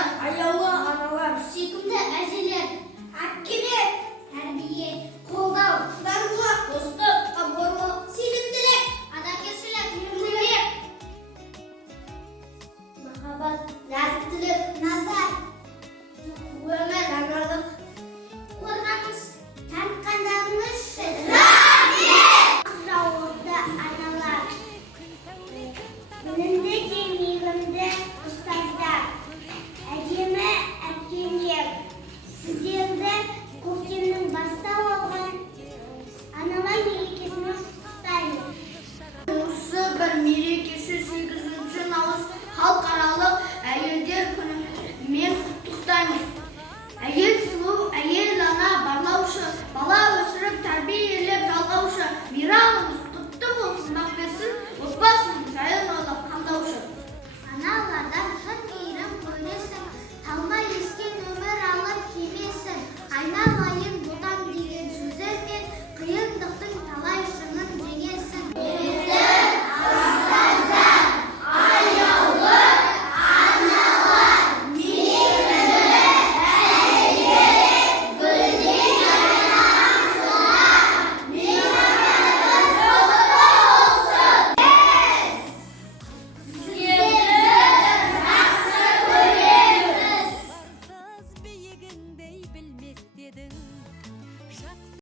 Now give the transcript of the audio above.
аналар, аяулы аналар, сүйкімді әжелер, әпкелер, тәрбие, қолдау, шыдамдылық, достық, қамқорлық, сенімділік, адамгершілік, мейірімділік, махаббат, нәзіктілік, назар, өмір, жаңалық, қорғаныс, танытқандарыңыз үшін жауапты аналар, білімді де мейірімді ұстаздар, әдемі әпкелер, сіздерді көктемнің бастау алған аналар мерекесімен құттықтаймыз. Осы бір мерекесі 8 наурыз халықаралық әйелдер күнімен құттықтаймыз. Әйел сұлу, әйел ана барлаушы, бала өсіріп тәрбиелеп жалғаушы. Мейрамымыз құтты болсын, бақ берсін, отбасын жайын ойлап қалдаушы. Аналардан шын мейірім көресің, талмай ескен өмір алып келесің. Айналайын